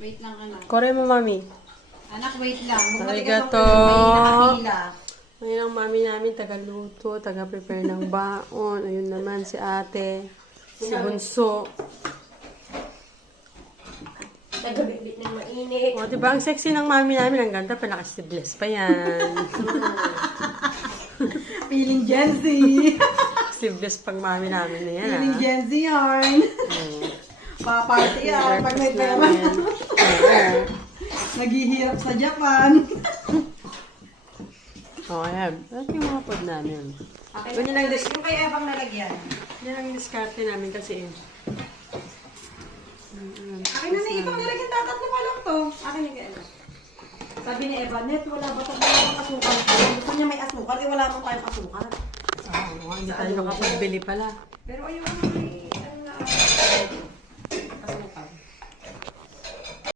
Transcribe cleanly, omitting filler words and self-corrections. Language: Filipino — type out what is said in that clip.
Wait lang, anak. Kore mo, mami. Anak, wait lang. Arigato. Nakapila. Ngayon ang mami namin, taga-luto, taga-prepare ng baon. Ayun naman si ate, si Bunso. Nagabitbit ng mainit. O, diba? Ang sexy ng mami namin. Ang ganda pa, nakasibless pa yan. Feeling Gen Z. Sleeveless pang mami namin na yan, Feeling ah. Gen Z yarn. Paparty yan. Pag may pera. Oo. Naghihirap sa Japan. Oo, ayan. At yung mga pod namin. Okay, Ganyan lang dis- yung kay Evang nalagyan. Yan ang diskarte namin kasi. Akin na Ipang nilagyan, tatatlo pa lang to. Akin na kay Eva. Sabi ni Eva, Net, wala ba ito? Wala bang asukal? Gusto niya may asukal, eh wala nang tayong asukal. Oo, hindi tayo nakapagbili pala. Pero ayun, ano na,